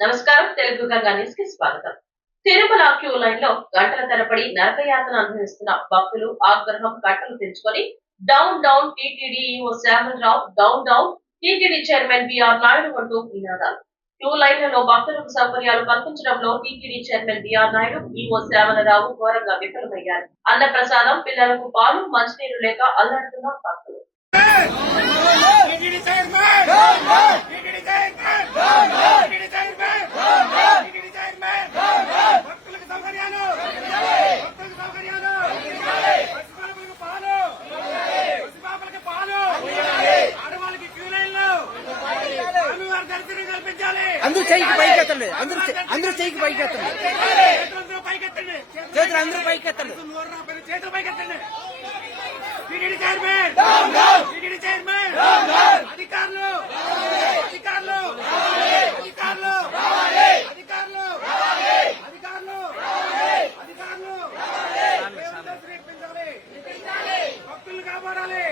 నమస్కారం తెలుగు గంగా న్యూస్కి స్వాగతం. తిరుమల క్యూ లైన్లో గంటల తరబడి నరకయాతన అనుభవిస్తున్న భక్తులు ఆగ్రహం కట్టలు తెంచుకొని down down TTD EO Rao down down TTD chairman BR Naidu అంటూ నినాదాలు. క్యూ లైన్లలో భక్తులకు సౌకర్యాలు కల్పించడంలో TTD chairman BR Naidu EO Shyamala Rao ఘోరంగా విఫలమయ్యారు. అన్న ప్రసాదం పిల్లలకు పాలు మంచినీరు లేక అల్లాడుతున్న భక్తులు. అందరూ చేయికి పైకి ఎత్తండి అందరూ అందరూ చేయికి పైకి ఎత్తండి చేతులు అందరూ పైకి ఎత్తండి చేతులు పైకి ఎత్తండి అధికారులు. అధికారులు అధికారులు అధికారులు అధికారులు అధికారులు భక్తులు కాపాడాలి